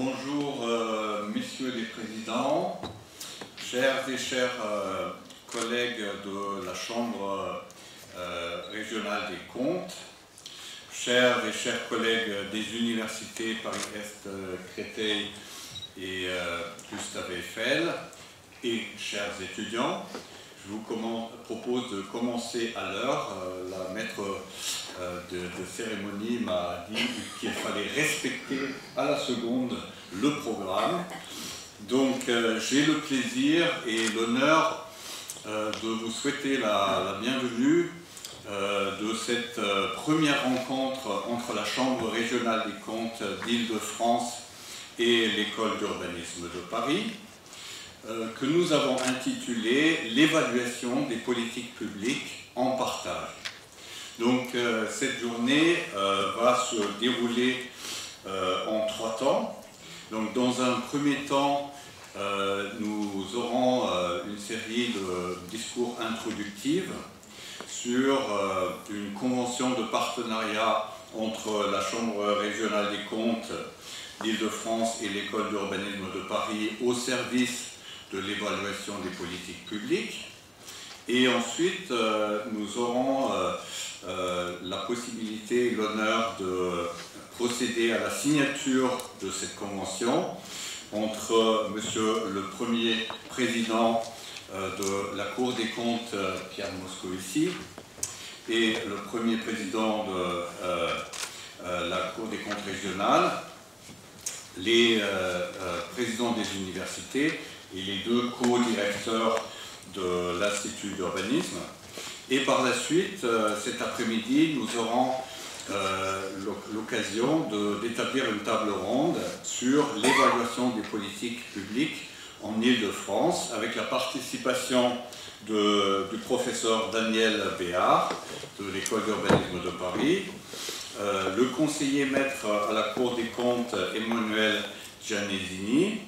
Bonjour, messieurs les présidents, chers et chers collègues de la Chambre régionale des comptes, chers et chers collègues des universités Paris-Est, Créteil et Gustave Eiffel, et chers étudiants, je vous propose de commencer à l'heure. La maître de cérémonie m'a dit qu'il fallait respecter à la seconde le programme. Donc j'ai le plaisir et l'honneur de vous souhaiter la bienvenue de cette première rencontre entre la Chambre régionale des comptes d'Île-de-France et l'École d'urbanisme de Paris, que nous avons intitulé « L'évaluation des politiques publiques en partage ». Donc cette journée va se dérouler en 3 temps. Donc dans un premier temps, nous aurons une série de discours introductifs sur une convention de partenariat entre la Chambre régionale des comptes d'Île-de-France et l'École d'urbanisme de Paris au service de l'évaluation des politiques publiques. Et ensuite, nous aurons la possibilité et l'honneur de procéder à la signature de cette convention entre Monsieur le Premier Président de la Cour des comptes, Pierre Moscovici, et le Premier Président de la Cour des comptes régionale, les présidents des universités et les 2 co-directeurs de l'Institut d'urbanisme. Et par la suite, cet après-midi, nous aurons l'occasion d'établir une table ronde sur l'évaluation des politiques publiques en Île-de-France, avec la participation du professeur Daniel Béard de l'École d'urbanisme de Paris, le conseiller maître à la Cour des comptes Emmanuel Gianesini,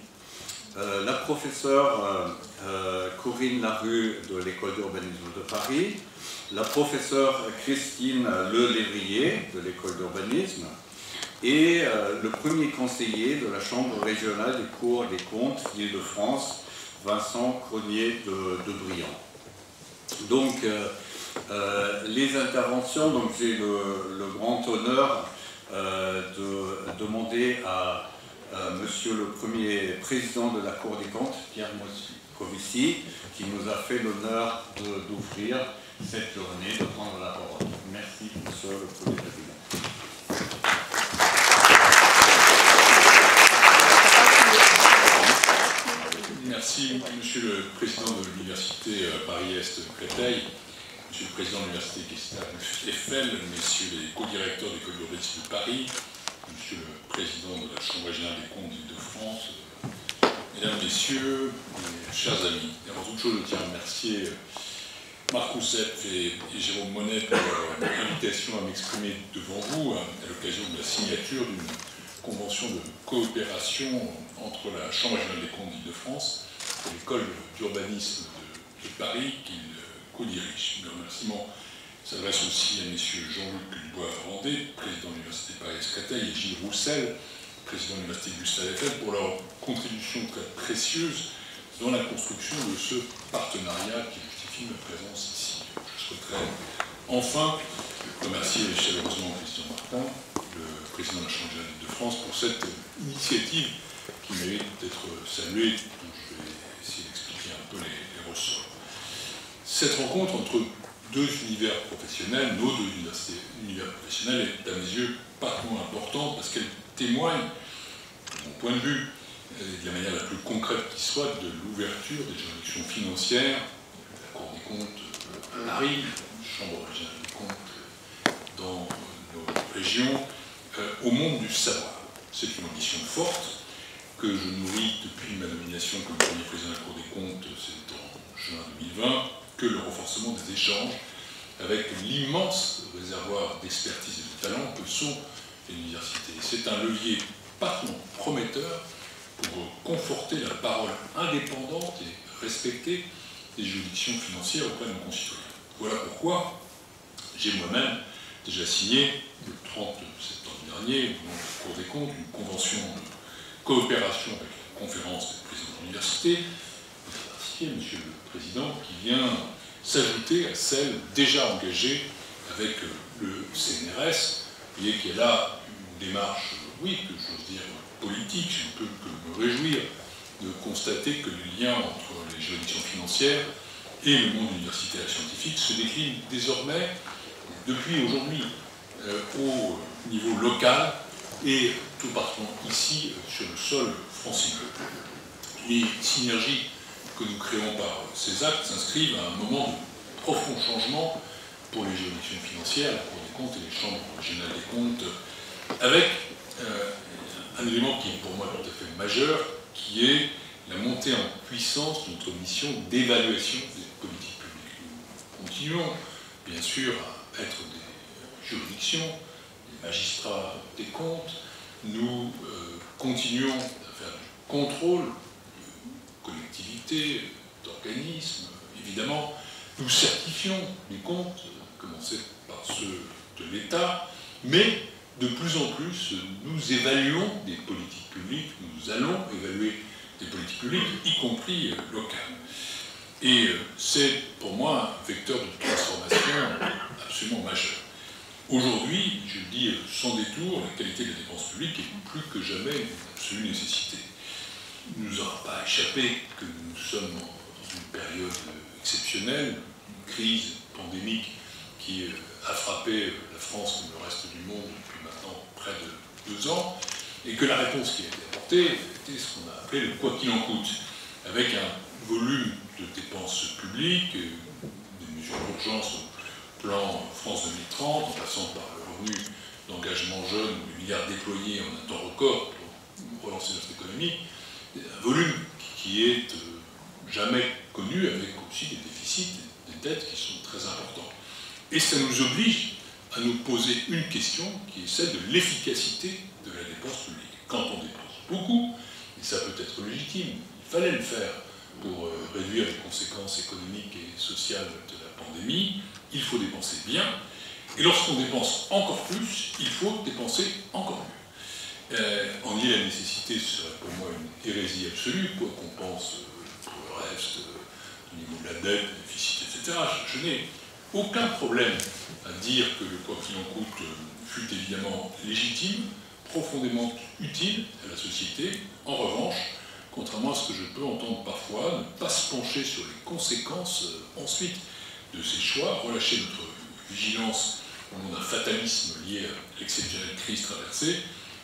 la professeure Corinne Larue de l'École d'urbanisme de Paris, la professeure Christine Le-Lévrier de l'École d'urbanisme et le premier conseiller de la Chambre régionale des Cours des comptes d'Île-de-France, Vincent Cronier de Briand. Donc, les interventions, donc j'ai le grand honneur de demander à Monsieur le Premier Président de la Cour des comptes, Pierre Moscovici, qui nous a fait l'honneur d'ouvrir cette journée, de prendre la parole. Merci, Monsieur le Premier Président. Merci, Monsieur le Président de l'Université Paris-Est Créteil, Monsieur le Président de l'Université Gustave Eiffel, Messieurs les co-directeurs de l'École d'urbanisme de Paris, Monsieur le Président de la Chambre régionale des comptes d'Île-de-France, Mesdames, Messieurs, chers amis, avant toute chose, je tiens à remercier Marc Roussef et Jérôme Monet pour l'invitation à m'exprimer devant vous à l'occasion de la signature d'une convention de coopération entre la Chambre régionale des comptes d'Île-de-France et l'École d'urbanisme de Paris qu'il co-dirige. Mes remerciements s'adresse aussi à messieurs Jean-Luc Dubois-Vendée, président de l'Université Paris-Créteil, et Gilles Roussel, président de l'Université Gustave Eiffel, pour leur contribution très précieuse dans la construction de ce partenariat qui justifie ma présence ici. Je souhaiterais enfin remercier chaleureusement Christian Martin, le président de la Chambre régionale de France, pour cette initiative qui mérite d'être saluée, dont je vais essayer d'expliquer un peu les ressorts. Cette rencontre entre 2 univers professionnels, nos 2 univers professionnels, est à mes yeux particulièrement importante parce qu'elle témoigne, de mon point de vue, de la manière la plus concrète qui soit, de l'ouverture des juridictions financières, de la Cour des comptes à Paris, Chambre régionale des comptes dans nos régions, au monde du savoir. C'est une ambition forte que je nourris depuis ma nomination comme premier président de la Cour des comptes, c'est en juin 2020, que le renforcement des échanges avec l'immense réservoir d'expertise et de talent que sont les universités. C'est un levier particulièrement prometteur pour conforter la parole indépendante et respectée des juridictions financières auprès de nos concitoyens. Voilà pourquoi j'ai moi-même déjà signé, le 30 septembre dernier, devant la Cour des comptes, une convention coopération avec la conférence des présidents de l'université, Monsieur le Président, qui vient s'ajouter à celle déjà engagée avec le CNRS. Vous voyez qu'il y a là une démarche, oui, que j'ose dire politique. Je ne peux que me réjouir de constater que les liens entre les juridictions financières et le monde universitaire et scientifique se déclinent désormais, depuis aujourd'hui, au niveau local et tout particulièrement ici, sur le sol francilien. Les synergies que nous créons par ces actes s'inscrivent à un moment de profond changement pour les juridictions financières, la Cour des comptes et les chambres régionales des comptes, avec un élément qui est pour moi tout à fait majeur, qui est la montée en puissance de notre mission d'évaluation des politiques publiques. Nous continuons, bien sûr, à être des juridictions, des magistrats des comptes. Nous continuons à faire du contrôle de collectivités, d'organismes, évidemment. Nous certifions les comptes, à commencer par ceux de l'État, mais de plus en plus, nous évaluons des politiques publiques, nous allons évaluer des politiques publiques, y compris locales. Et c'est pour moi un vecteur de transformation absolument majeur. Aujourd'hui, je le dis sans détour, la qualité de la dépense publique est plus que jamais une absolue nécessité. Il ne nous aura pas échappé que nous sommes dans une période exceptionnelle, une crise pandémique qui a frappé la France comme le reste du monde depuis maintenant près de 2 ans, et que la réponse qui a été apportée était ce qu'on a appelé le « quoi qu'il en coûte », avec un volume de dépenses publiques, des mesures d'urgence au plan France 2030, en passant par le revenu d'engagement jeune, les milliards déployés en un temps record pour relancer notre économie, un volume qui est jamais connu, avec aussi des déficits, des dettes qui sont très importants. Et ça nous oblige à nous poser une question qui est celle de l'efficacité de la dépense publique. Quand on dépense beaucoup, et ça peut être légitime, il fallait le faire pour réduire les conséquences économiques et sociales de la pandémie, il faut dépenser bien, et lorsqu'on dépense encore plus, il faut dépenser encore mieux. En nier la nécessité, ce serait pour moi une hérésie absolue, quoi qu'on pense pour le reste, au niveau de la dette, du déficit, etc. Je n'ai aucun problème à dire que le quoi qu'il en coûte fut évidemment légitime, profondément utile à la société. En revanche, contrairement à ce que je peux entendre parfois, ne pas se pencher sur les conséquences ensuite de ces choix, relâcher notre vigilance au nom d'un fatalisme lié à l'exceptionnelle crise traversée,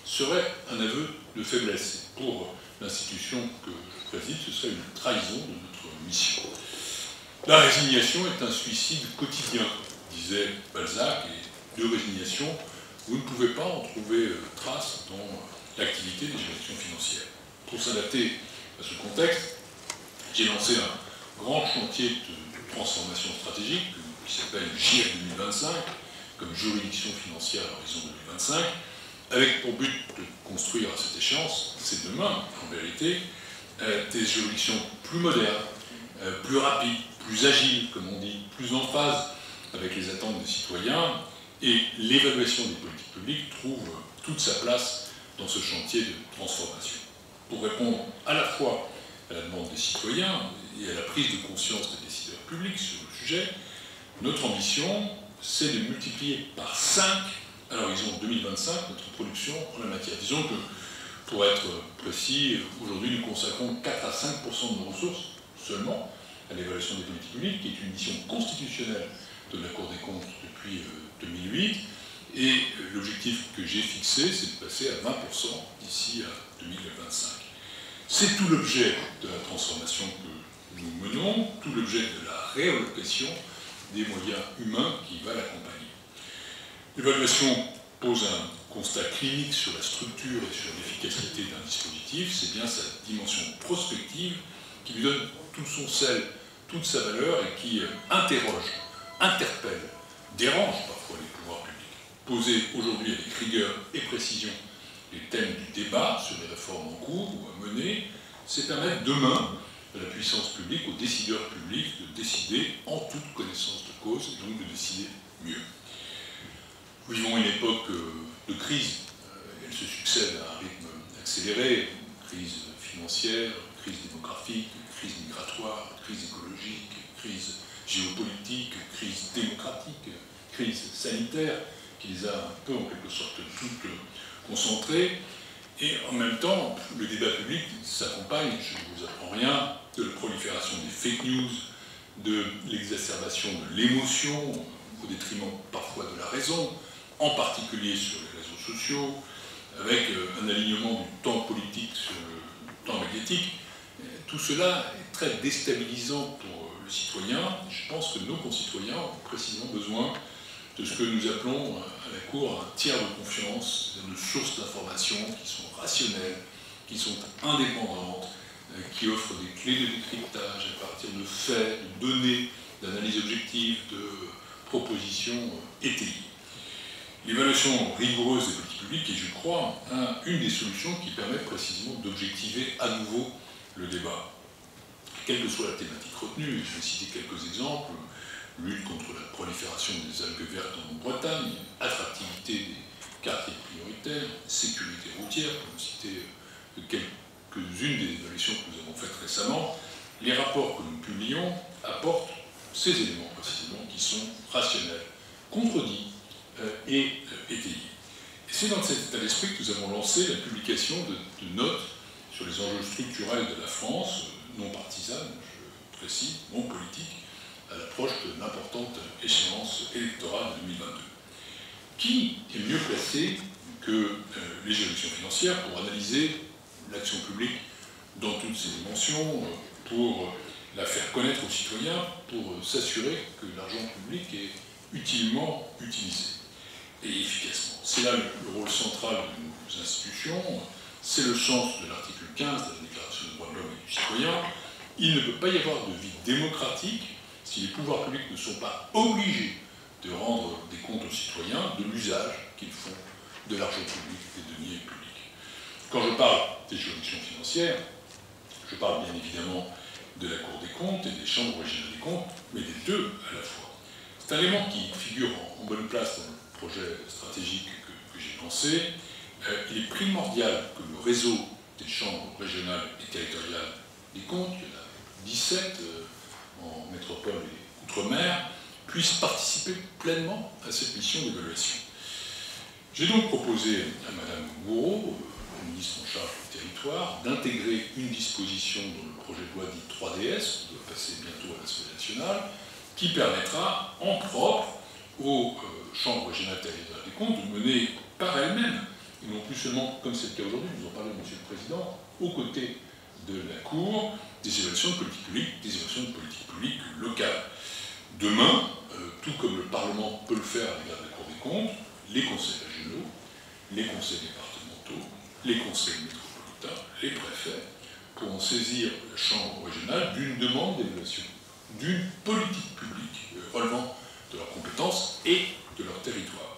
serait un aveu de faiblesse. Pour l'institution que je préside, ce serait une trahison de notre mission. La résignation est un suicide quotidien, disait Balzac, et de résignation, vous ne pouvez pas en trouver trace dans l'activité des juridictions financières. Pour s'adapter à ce contexte, j'ai lancé un grand chantier de transformation stratégique qui s'appelle JIR 2025, comme juridiction financière à l'horizon 2025, avec pour but de construire à cette échéance, c'est demain en vérité, des juridictions plus modernes, plus rapides, plus agiles, comme on dit, plus en phase avec les attentes des citoyens, et l'évaluation des politiques publiques trouve toute sa place dans ce chantier de transformation. Pour répondre à la fois à la demande des citoyens et à la prise de conscience des décideurs publics sur le sujet, notre ambition, c'est de multiplier par 5 à l'horizon 2025 notre production en la matière. Disons que, pour être précis, aujourd'hui nous consacrons 4 à 5% de nos ressources seulement à l'évaluation des politiques publiques, qui est une mission constitutionnelle de la Cour des comptes depuis 2008, et l'objectif que j'ai fixé, c'est de passer à 20% d'ici à 2025. C'est tout l'objet de la transformation que nous menons, tout l'objet de la réallocation des moyens humains qui va l'accompagner. L'évaluation pose un constat clinique sur la structure et sur l'efficacité d'un dispositif, c'est bien sa dimension prospective qui lui donne tout son sel, toute sa valeur et qui interroge, interpelle, dérange parfois les pouvoirs publics. Poser aujourd'hui avec rigueur et précision les thèmes du débat sur les réformes en cours ou à mener, c'est permettre demain à la puissance publique, aux décideurs publics, de décider en toute connaissance de cause et donc de décider mieux. Nous vivons une époque de crise, elle se succède à un rythme accéléré, crise financière, crise démographique, crise migratoire, crise écologique, crise géopolitique, crise démocratique, crise sanitaire, qui les a un peu en quelque sorte toutes concentrées. Et en même temps, le débat public s'accompagne, je ne vous apprends rien, de la prolifération des fake news, de l'exacerbation de l'émotion, au détriment parfois de la raison, en particulier sur les réseaux sociaux, avec un alignement du temps politique sur le temps médiatique. Tout cela est très déstabilisant pour le citoyen. Je pense que nos concitoyens ont précisément besoin de ce que nous appelons à la Cour un tiers de confiance, de sources d'informations qui sont rationnelles, qui sont indépendantes, qui offrent des clés de décryptage à partir de faits, de données, d'analyses objectives, de propositions étayées. L'évaluation rigoureuse des politiques publiques est, je crois, une des solutions qui permettent précisément d'objectiver à nouveau le débat. Quelle que soit la thématique retenue, je vais citer quelques exemples: lutte contre la prolifération des algues vertes en Bretagne, attractivité des quartiers prioritaires, sécurité routière, pour ne citer quelques-unes des évaluations que nous avons faites récemment. Les rapports que nous publions apportent ces éléments précisément qui sont rationnels, contredits et étayés. Et c'est dans cet état d'esprit que nous avons lancé la publication de notes sur les enjeux structurels de la France, non partisanes, je précise, non politiques, à l'approche de l'importante échéance électorale de 2022. Qui est mieux placé que les juridictions financières pour analyser l'action publique dans toutes ses dimensions, pour la faire connaître aux citoyens, pour s'assurer que l'argent public est utilement utilisé et efficacement? C'est là le rôle central de nos institutions, c'est le sens de l'article 15 de la Déclaration des droits de l'homme et du citoyen. Il ne peut pas y avoir de vie démocratique si les pouvoirs publics ne sont pas obligés de rendre des comptes aux citoyens de l'usage qu'ils font de l'argent public, des deniers publics. Quand je parle des juridictions financières, je parle bien évidemment de la Cour des comptes et des chambres régionales des comptes, mais des deux à la fois. C'est un élément qui figure en bonne place dans le projet stratégique que j'ai pensé. Il est primordial que le réseau des chambres régionales et territoriales des comptes, il y en a 17 en métropole et outre-mer, puisse participer pleinement à cette mission d'évaluation. J'ai donc proposé à Mme Gourault, ministre en charge du territoire, d'intégrer une disposition dans le projet de loi dit 3DS, qui doit passer bientôt à l'Assemblée nationale, qui permettra en propre aux chambres régionales territoriales des comptes de mener par elles-mêmes, et non plus seulement, comme c'est le cas aujourd'hui, nous en parlons, Monsieur le Président, aux côtés de la Cour, des évaluations de politique publique, des évaluations de politique publique locale. Demain, tout comme le Parlement peut le faire à l'égard de la Cour des comptes, les conseils régionaux, les conseils départementaux, les conseils métropolitains, les préfets pourront saisir la Chambre régionale d'une demande d'évaluation, d'une politique publique relevant de leurs compétences et de leur territoire.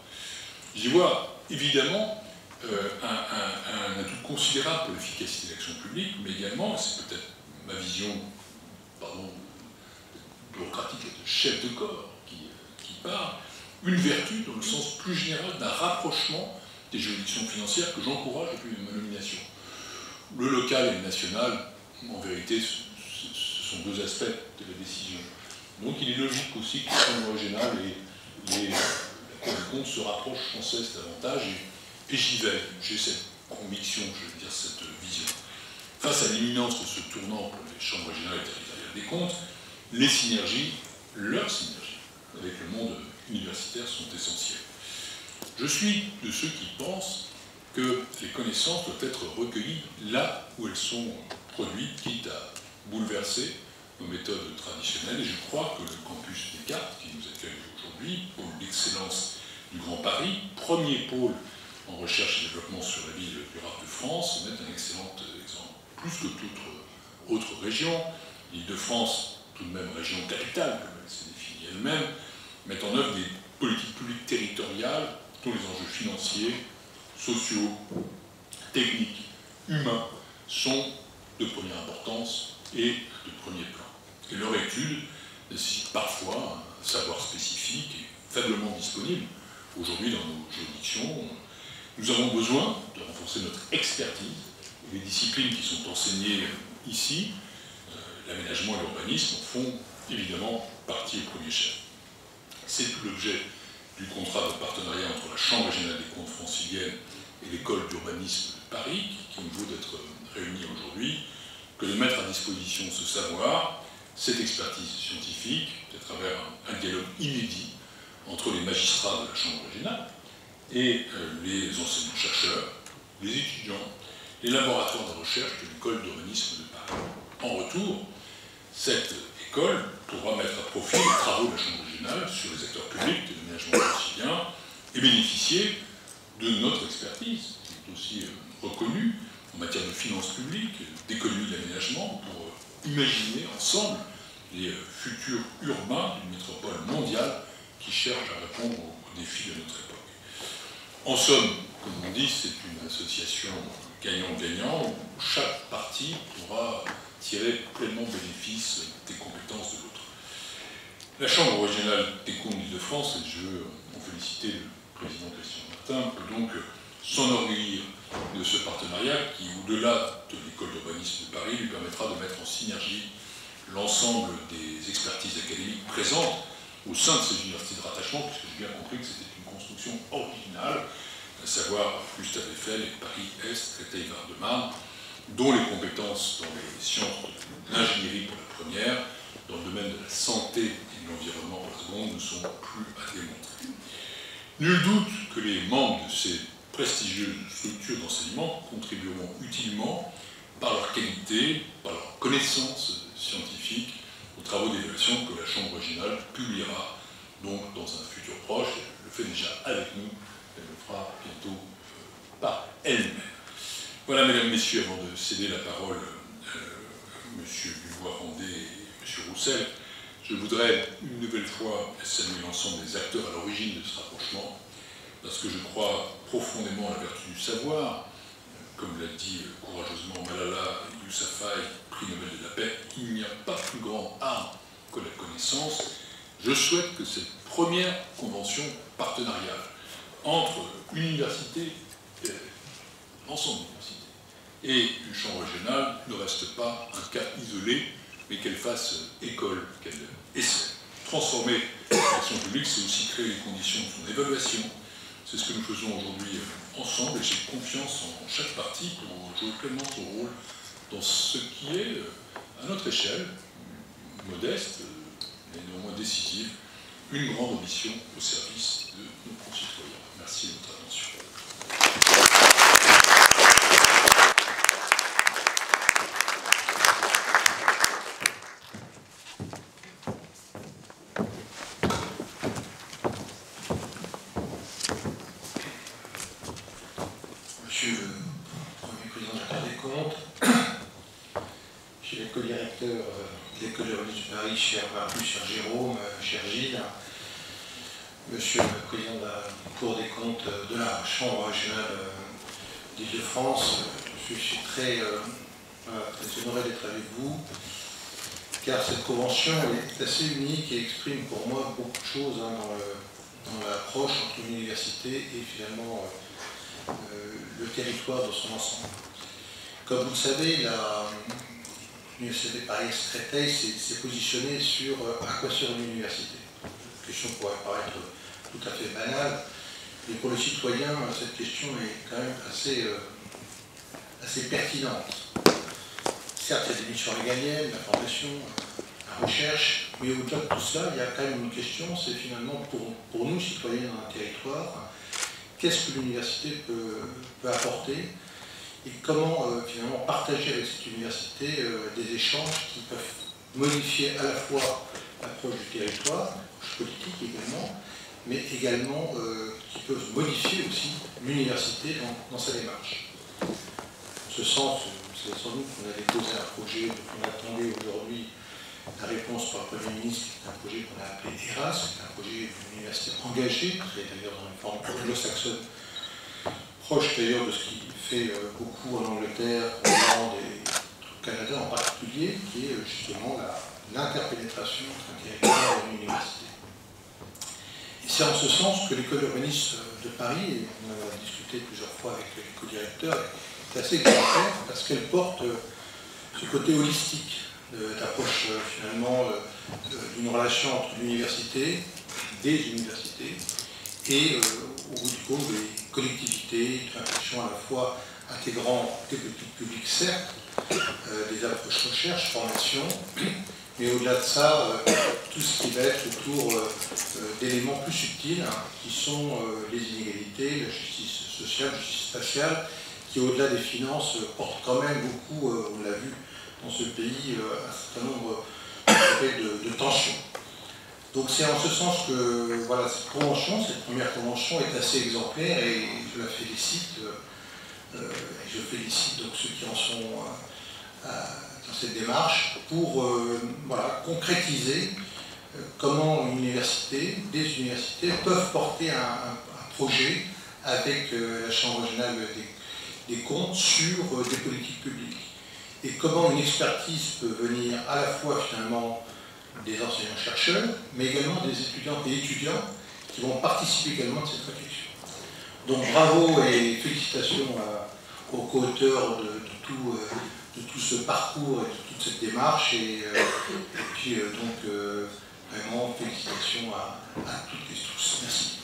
J'y vois évidemment un atout considérable pour l'efficacité de l'action publique, mais également, c'est peut-être ma vision, bureaucratique et de chef de corps qui parle, une vertu dans le sens plus général d'un rapprochement des juridictions financières que j'encourage depuis ma nomination. Le local et le national, en vérité, ce sont deux aspects de la décision. Donc il est logique aussi que les chambres régionales et la Cour des comptes se rapprochent sans cesse davantage, et j'y vais. J'ai cette conviction, je veux dire, cette vision. Face à l'imminence de ce tournant pour les chambres régionales et territoriales des comptes, les synergies, leurs synergies avec le monde universitaire sont essentielles. Je suis de ceux qui pensent que les connaissances doivent être recueillies là où elles sont produites, quitte à bouleverser nos méthodes traditionnelles. Et je crois que le campus Descartes, qui nous accueille aujourd'hui, pôle d'excellence du Grand Paris, premier pôle en recherche et développement sur la ville durable de France, en est un excellent exemple. Plus que toute autre région, l'Île-de-France, tout de même région capitale, comme elle s'est définie elle-même, met en œuvre des politiques publiques territoriales dont les enjeux financiers, sociaux, techniques, humains sont de première importance et de premier plan. Et leur étude nécessite parfois un savoir spécifique et faiblement disponible. Aujourd'hui, dans nos juridictions, nous avons besoin de renforcer notre expertise Les disciplines qui sont enseignées ici, l'aménagement et l'urbanisme, en font évidemment partie au premier chef. C'est tout l'objet du contrat de partenariat entre la Chambre régionale des comptes francilienne et l'École d'urbanisme de Paris, qui nous vaut d'être réunis aujourd'hui, que de mettre à disposition ce savoir, cette expertise scientifique, à travers un dialogue inédit entre les magistrats de la Chambre régionale et les enseignants-chercheurs, les étudiants, les laboratoires de recherche de l'École d'urbanisme de Paris. En retour, cette école pourra mettre à profit les travaux de la Chambre régionale sur les acteurs publics de l'aménagement francilien et bénéficier de notre expertise, qui est aussi reconnue en matière de finances publiques, d'économie de l'aménagement, pour imaginer ensemble les futurs urbains d'une métropole mondiale qui cherche à répondre aux défis de notre époque. En somme, comme on dit, c'est une association gagnant-gagnant où chaque partie pourra tirer pleinement bénéfice des compétences de l'autre. La Chambre régionale des comptes d'Île-de-France, et je veux en féliciter le président Christian Martin, peut donc s'enorgueillir de ce partenariat qui, au-delà de l'École d'urbanisme de Paris, lui permettra de mettre en synergie l'ensemble des expertises académiques présentes au sein de ces universités de rattachement, puisque j'ai bien compris que c'était une construction originale, à savoir Gustave Eiffel et Paris-Est, Créteil-Val-de-Marne, dont les compétences dans les sciences de l'ingénierie pour la première, dans le domaine de la santé et de l'environnement pour la seconde, ne sont plus à démontrer. Nul doute que les membres de ces prestigieuses structures d'enseignement contribueront utilement par leur qualité, par leur connaissance scientifique, aux travaux d'évaluation que la Chambre régionale publiera donc dans un futur proche. Elle le fait déjà avec nous, elle le fera bientôt par elle-même. Voilà, mesdames, messieurs, avant de céder la parole à M. Dubois-Randé et M. Roussel, je voudrais une nouvelle fois saluer l'ensemble des acteurs à l'origine de ce rapprochement, parce que je crois profondément à la vertu du savoir. Comme l'a dit courageusement Malala Yousafzai, prix Nobel de la paix, il n'y a pas plus grande arme que la connaissance. Je souhaite que cette première convention partenariale entre l'université, l'ensemble de l'université, et une chambre régionale ne reste pas un cas isolé, mais qu'elle fasse école, qu'elle essaie. Transformer l'action publique, c'est aussi créer les conditions de son évaluation. C'est ce que nous faisons aujourd'hui ensemble, et j'ai confiance en chaque partie pour jouer pleinement son rôle dans ce qui est, à notre échelle, modeste, mais néanmoins décisive, une grande ambition au service de nos concitoyens. Merci de votre attention. Monsieur le Premier Président de la Cour des comptes, Monsieur le co-directeur de l'École d'urbanisme de Paris, cher Marcus, cher Jérôme, cher Gilles, Monsieur le Président de la Cour des comptes de la Chambre régionale d'Île-de-France, je suis très honoré d'être avec vous, car cette convention est assez unique et exprime pour moi beaucoup de choses dans l'approche entre l'université et finalement le territoire dans son ensemble. Comme vous le savez, l'Université de Paris-Est-Créteil s'est positionnée sur à quoi sert une université. La question pourrait paraître tout à fait banale, mais pour le citoyen, cette question est quand même assez pertinente. Certes, il y a des missions régaliennes, la formation, la recherche, mais au-delà de tout cela, il y a quand même une question, c'est finalement pour nous, citoyens dans un territoire, qu'est-ce que l'université peut apporter et comment finalement partager avec cette université des échanges qui peuvent modifier à la fois l'approche du territoire, l'approche politique également, mais également qui peuvent modifier aussi l'université dans sa démarche. En ce sens, c'est sans doute qu'on avait posé un projet dont on attendait aujourd'hui la réponse par le Premier ministre, qui est un projet qu'on a appelé ERAS, qui est un projet d'une université engagée, qui est d'ailleurs dans une forme anglo-saxonne, proche d'ailleurs de ce qui fait beaucoup en Angleterre, en Hollande et au Canada en particulier, qui est justement l'interpénétration entre un territoire et une université. Et c'est en ce sens que l'école urbaniste de Paris, et on a discuté plusieurs fois avec les co-directeurs, est assez exemplaire parce qu'elle porte ce côté holistique d'approche finalement d'une relation entre l'université, des universités, et au bout du compte des collectivités, une réflexion à la fois intégrant des politiques publiques, certes, des approches recherche, formation, mais au-delà de ça, tout ce qui va être autour d'éléments plus subtils, qui sont les inégalités, la justice sociale, la justice spatiale, qui au-delà des finances portent quand même beaucoup, on l'a vu dans ce pays, un certain nombre de tensions. Donc c'est en ce sens que voilà, cette convention, cette première convention est assez exemplaire et je la félicite. Et je félicite donc ceux qui en sont dans cette démarche pour voilà, concrétiser comment une université, des universités peuvent porter un projet avec la Chambre régionale des comptes sur des politiques publiques et comment une expertise peut venir à la fois finalement des enseignants-chercheurs, mais également des étudiantes et étudiants qui vont participer également de cette réflexion. Donc bravo et félicitations aux co-auteurs de tout ce parcours et de toute cette démarche, et puis donc vraiment félicitations à toutes et tous. Merci.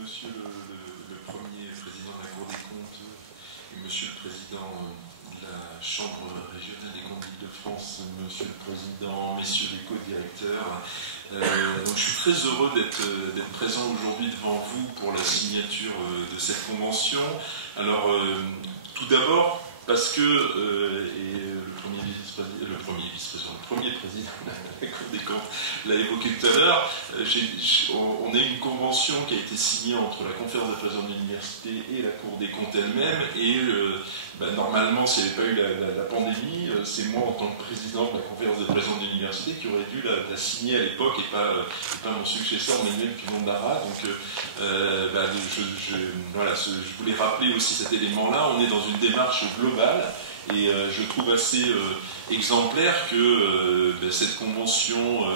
Monsieur le Premier Président de la Cour des comptes et Monsieur le Président de la Chambre régionale des comptes d'Île-de-France, Monsieur le Président, Messieurs les co-directeurs. Donc je suis très heureux d'être présent aujourd'hui devant vous pour la signature de cette convention. Alors tout d'abord parce que le premier président de la Cour des comptes l'a évoqué tout à l'heure, on a une convention qui a été signée entre la conférence des présidents de l'université et la Cour des comptes elle-même, et normalement, s'il n'y avait pas eu la pandémie, c'est moi en tant que président de la conférence des présidents de l'université qui aurait dû la signer à l'époque, et pas mon successeur Manuel Pimondara. Donc voilà, je voulais rappeler aussi cet élément-là. On est dans une démarche globale, et je trouve assez exemplaire que cette convention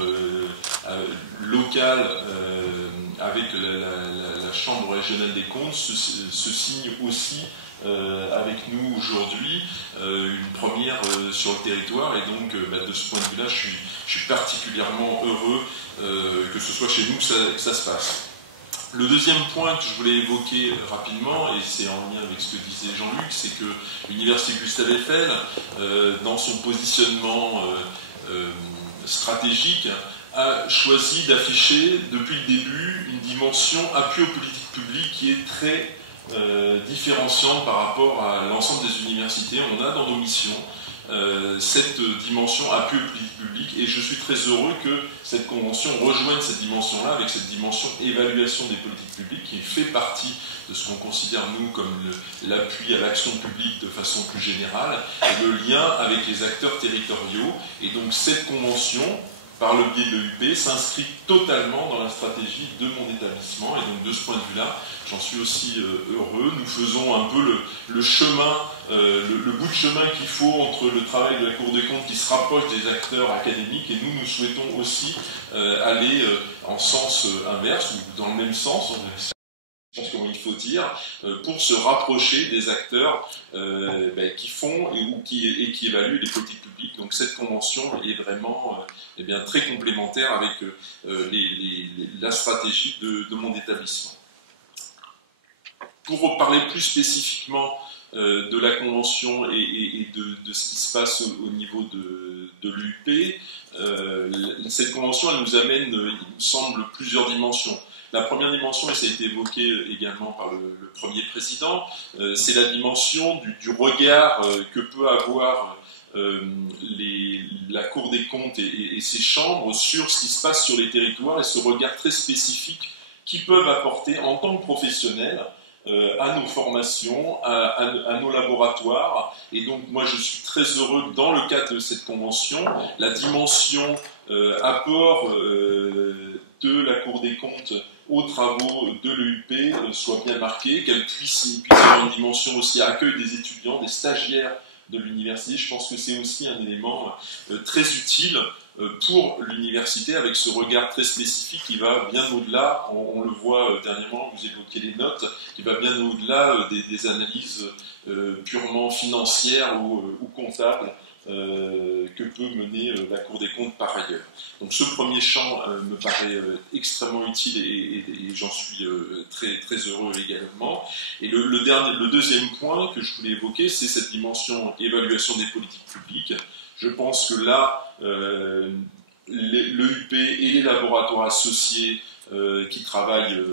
locale avec la Chambre régionale des comptes se signe aussi avec nous aujourd'hui, une première sur le territoire, et donc de ce point de vue-là, je suis particulièrement heureux que ce soit chez nous que ça se passe. Le deuxième point que je voulais évoquer rapidement, et c'est en lien avec ce que disait Jean-Luc, c'est que l'Université Gustave Eiffel, dans son positionnement stratégique, a choisi d'afficher depuis le début une dimension appui aux politiques publiques qui est très différenciante par rapport à l'ensemble des universités. On a dans nos missions cette dimension appui aux politiques publiques, et je suis très heureux que cette convention rejoigne cette dimension-là, avec cette dimension évaluation des politiques publiques qui fait partie de ce qu'on considère nous comme l'appui à l'action publique de façon plus générale, et le lien avec les acteurs territoriaux. Et donc cette convention, par le biais de l'EUP, s'inscrit totalement dans la stratégie de mon établissement, et donc de ce point de vue-là, j'en suis aussi heureux. Nous faisons un peu le chemin, le bout de chemin qu'il faut entre le travail de la Cour des comptes qui se rapproche des acteurs académiques, et nous souhaitons aussi aller en sens inverse, ou dans le même sens, je pense qu'il faut dire, pour se rapprocher des acteurs qui font et qui évaluent les politiques publiques. Donc cette convention est vraiment très complémentaire avec la stratégie de mon établissement. Pour parler plus spécifiquement de la convention et de ce qui se passe au niveau de l'UP, cette convention, elle nous amène, il me semble, plusieurs dimensions. La première dimension, et ça a été évoqué également par le premier président, c'est la dimension du regard que peut avoir la Cour des comptes et ses chambres sur ce qui se passe sur les territoires, et ce regard très spécifique qu'ils peuvent apporter en tant que professionnels à nos formations, à nos laboratoires. Et donc moi je suis très heureux, dans le cadre de cette convention, la dimension apport de la Cour des comptes aux travaux de l'EUP soit bien marquée, qu'elle puisse avoir une dimension aussi accueil des étudiants, des stagiaires de l'université. Je pense que c'est aussi un élément très utile pour l'université, avec ce regard très spécifique qui va bien au-delà, on le voit dernièrement, vous évoquez les notes, qui va bien au-delà des analyses purement financières ou comptables que peut mener la Cour des comptes par ailleurs. Donc ce premier champ me paraît extrêmement utile et j'en suis très, très heureux également. Et le deuxième point que je voulais évoquer, c'est cette dimension évaluation des politiques publiques. Je pense que là, l'EUP et les laboratoires associés qui travaillent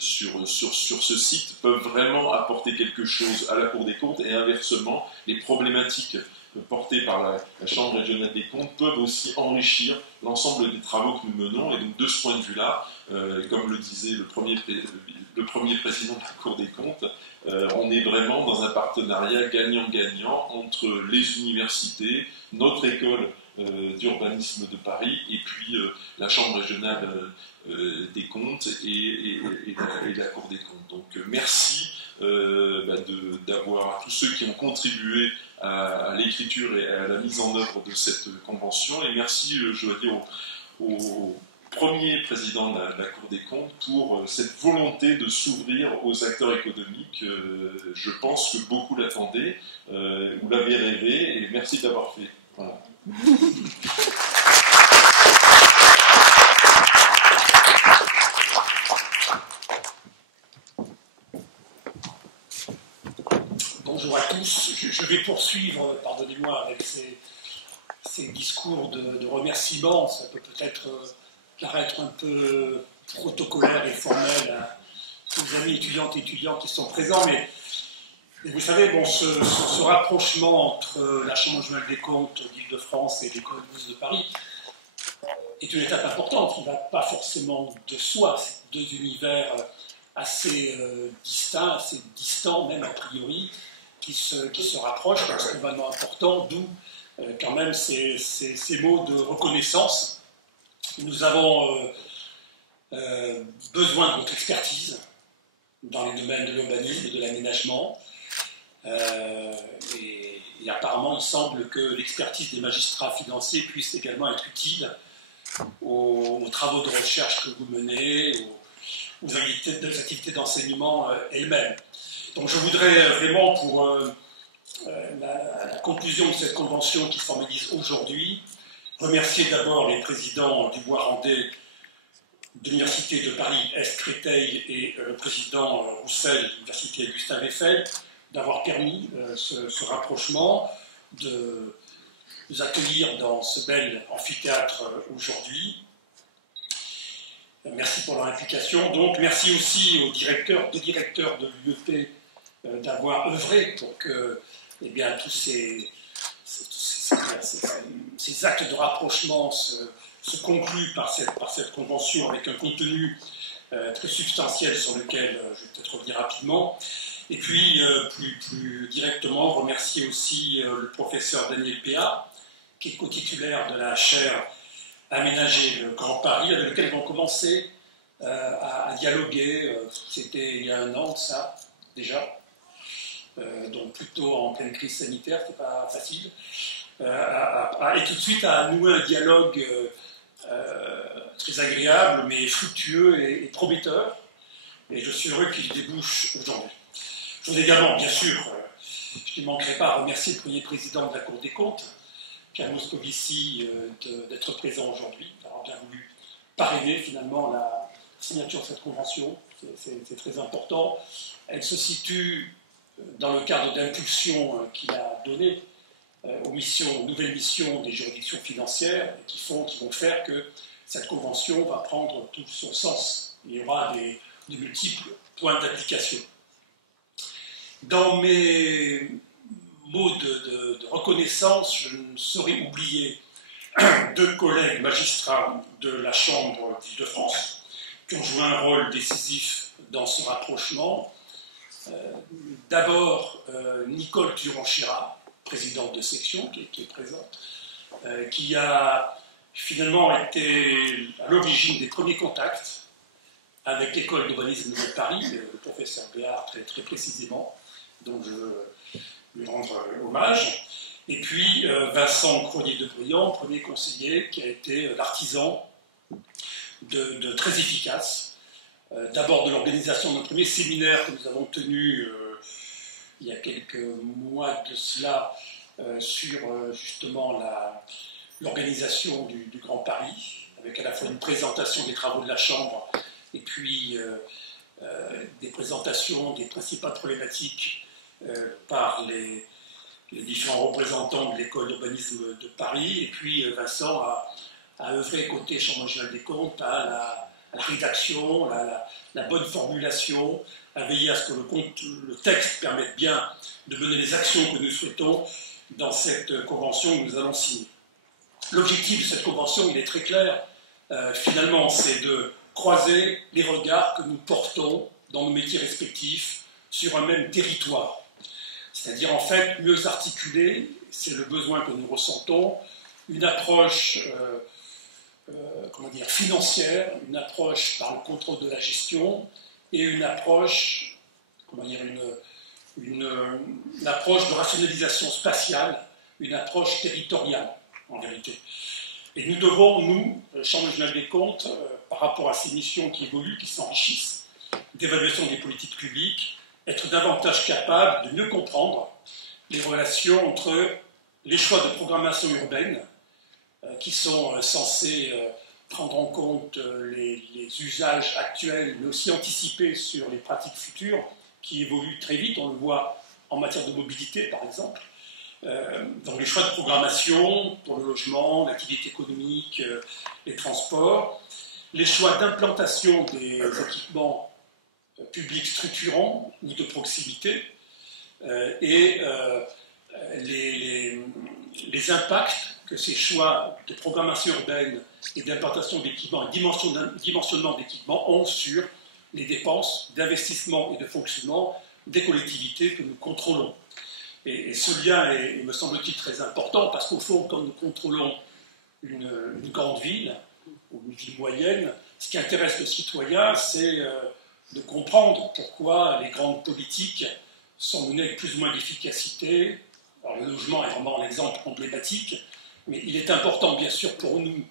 sur ce site peuvent vraiment apporter quelque chose à la Cour des comptes, et inversement, les problématiques portées par la Chambre régionale des comptes peuvent aussi enrichir l'ensemble des travaux que nous menons. Et donc de ce point de vue-là, comme le disait le premier président de la Cour des comptes, on est vraiment dans un partenariat gagnant-gagnant entre les universités, notre école d'urbanisme de Paris et puis la Chambre régionale des comptes et la Cour des comptes. Donc merci d'avoir tous ceux qui ont contribué à l'écriture et à la mise en œuvre de cette convention, et merci, je veux dire, au premier président de la Cour des comptes pour cette volonté de s'ouvrir aux acteurs économiques. Je pense que beaucoup l'attendaient, vous l'avez rêvé, et merci d'avoir fait. Voilà. Bonjour à tous. Je vais poursuivre, pardonnez-moi, avec ces discours de remerciements. Ça peut peut-être paraître un peu protocolaire et formel à tous les amis étudiantes et étudiants qui sont présents, mais vous savez, bon, ce rapprochement entre la Chambre régionale des comptes d'Île-de-France et l'École de Paris est une étape importante qui ne va pas forcément de soi. C'est deux univers assez distincts, assez distants même a priori, qui se rapprochent, c'est extrêmement important, d'où quand même ces mots de reconnaissance. Nous avons besoin de votre expertise dans les domaines de l'urbanisme et de l'aménagement. Et apparemment, il semble que l'expertise des magistrats financiers puisse également être utile aux travaux de recherche que vous menez, aux activités d'enseignement elles-mêmes. Donc je voudrais vraiment, pour la conclusion de cette convention qui se formalise aujourd'hui, remercier d'abord les présidents du Bois-Randais de l'Université de Paris-Est Créteil et le président Roussel de l'Université Gustave Eiffel d'avoir permis ce rapprochement, de nous accueillir dans ce bel amphithéâtre aujourd'hui. Merci pour leur implication. Donc, merci aussi aux directeurs de l'UEP d'avoir œuvré pour que tous ces actes de rapprochement se concluent par cette convention avec un contenu très substantiel sur lequel je vais peut-être revenir rapidement. Et puis, plus directement, remercier aussi le professeur Daniel Péat, qui est co-titulaire de la chaire Aménager le Grand Paris, avec lequel ils ont commencé à dialoguer. C'était il y a un an de ça, déjà. Donc plutôt en pleine crise sanitaire, c'était pas facile. Et tout de suite à nouer un dialogue très agréable, mais fructueux et prometteur. Et je suis heureux qu'il débouche aujourd'hui. Je voudrais également, bien sûr, je ne manquerai pas à remercier le premier président de la Cour des comptes, Pierre Moscovici, d'être présent aujourd'hui, d'avoir bien voulu parrainer finalement la signature de cette convention. C'est très important. Elle se situe dans le cadre d'impulsion qu'il a donné aux nouvelles missions des juridictions financières qui vont faire que cette convention va prendre tout son sens. Il y aura de multiples points d'application. Dans mes mots de reconnaissance, je ne saurais oublier deux collègues magistrats de la Chambre d'Île-de-France qui ont joué un rôle décisif dans ce rapprochement. D'abord, Nicole Turon-Chira, présidente de section, qui est présente, qui a finalement été à l'origine des premiers contacts avec l'école d'urbanisme de Paris, le professeur Béard très, très précisément, dont je veux lui rendre hommage. Et puis Vincent Cronier-de Briand, premier conseiller, qui a été l'artisan de très efficace. D'abord de l'organisation d'un premier séminaire que nous avons tenu il y a quelques mois de cela sur justement l'organisation du Grand Paris, avec à la fois une présentation des travaux de la Chambre et puis des présentations des principales problématiques par les différents représentants de l'école d'urbanisme de Paris. Et puis Vincent a œuvré côté Chambre régionale des comptes à la rédaction, la bonne formulation, à veiller à ce que le texte permette bien de mener les actions que nous souhaitons dans cette convention que nous allons signer. L'objectif de cette convention, il est très clair. Finalement, c'est de croiser les regards que nous portons dans nos métiers respectifs sur un même territoire. C'est-à-dire, en fait, mieux articuler, c'est le besoin que nous ressentons, une approche financière, une approche par le contrôle de la gestion et une approche, une approche de rationalisation spatiale, une approche territoriale, en vérité. Et nous devons, nous, Chambre régionale des comptes, par rapport à ces missions qui évoluent, qui s'enrichissent, d'évaluation des politiques publiques, être davantage capables de mieux comprendre les relations entre les choix de programmation urbaine, qui sont censés prendre en compte les usages actuels, mais aussi anticiper sur les pratiques futures, qui évoluent très vite, on le voit en matière de mobilité, par exemple. Donc les choix de programmation pour le logement, l'activité économique, les transports, les choix d'implantation des équipements publics structurants ou de proximité, et les impacts que ces choix de programmation urbaine et d'implantation d'équipements et dimensionnement d'équipements ont sur les dépenses d'investissement et de fonctionnement des collectivités que nous contrôlons. Et ce lien est, me semble-t-il, très important, parce qu'au fond, quand nous contrôlons une grande ville, ou une ville moyenne, ce qui intéresse le citoyen, c'est de comprendre pourquoi les grandes politiques sont menées avec plus ou moins d'efficacité. Alors, le logement est vraiment un exemple emblématique, mais il est important, bien sûr, pour nous,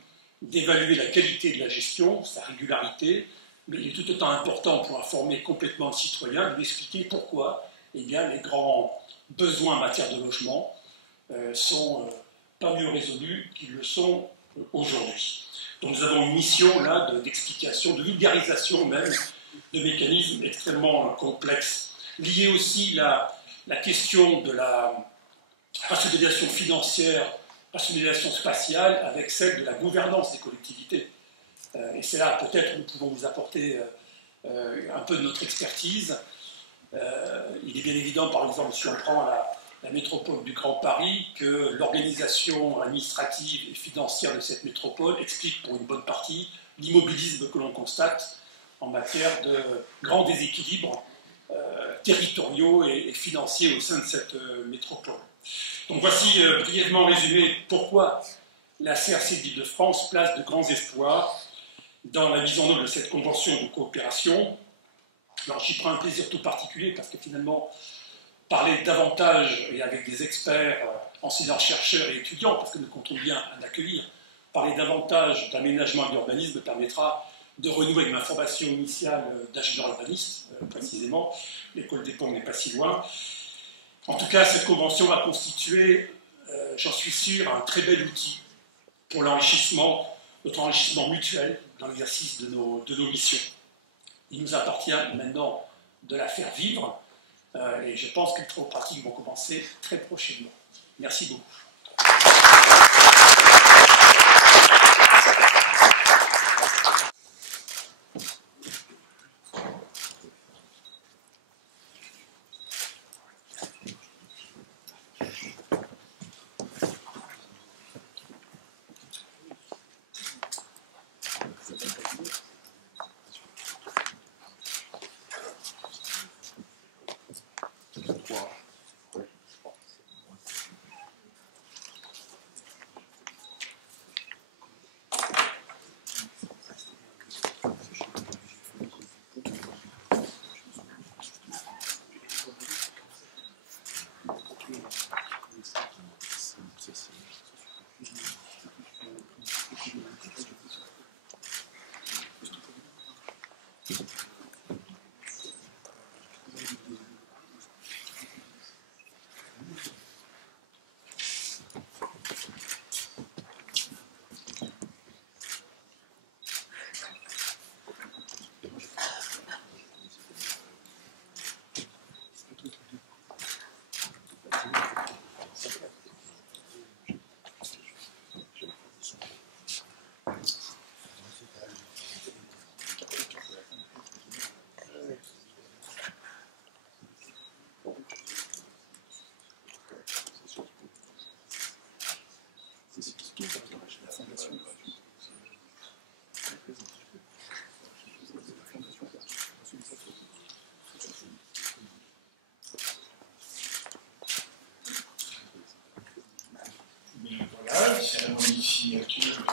d'évaluer la qualité de la gestion, sa régularité, mais il est tout autant important pour informer complètement le citoyen, de lui expliquer pourquoi les grands besoins en matière de logement sont pas mieux résolus qu'ils le sont aujourd'hui. Donc nous avons une mission là d'explication, de vulgarisation même, de mécanismes extrêmement complexes. Lié aussi la question de la rationalisation financière, rationalisation spatiale, avec celle de la gouvernance des collectivités. Et c'est là peut-être nous pouvons vous apporter un peu de notre expertise. Il est bien évident, par exemple, si on prend la métropole du Grand Paris, que l'organisation administrative et financière de cette métropole explique pour une bonne partie l'immobilisme que l'on constate en matière de grands déséquilibres territoriaux et financiers au sein de cette métropole. Donc voici brièvement résumé pourquoi la CRC d'Île-de-France place de grands espoirs dans la mise en œuvre de cette convention de coopération. Alors j'y prends un plaisir tout particulier parce que finalement, parler davantage et avec des experts, enseignants, chercheurs et étudiants, parce que nous comptons bien en accueillir, parler davantage d'aménagement et d'urbanisme permettra de renouer avec ma formation initiale d'ingénieur urbaniste, précisément. L'école des ponts n'est pas si loin. En tout cas, cette convention va constituer, j'en suis sûr, un très bel outil pour l'enrichissement, notre enrichissement mutuel dans l'exercice de nos missions. Il nous appartient maintenant de la faire vivre, et je pense que les travaux pratiques vont commencer très prochainement. Merci beaucoup. signature.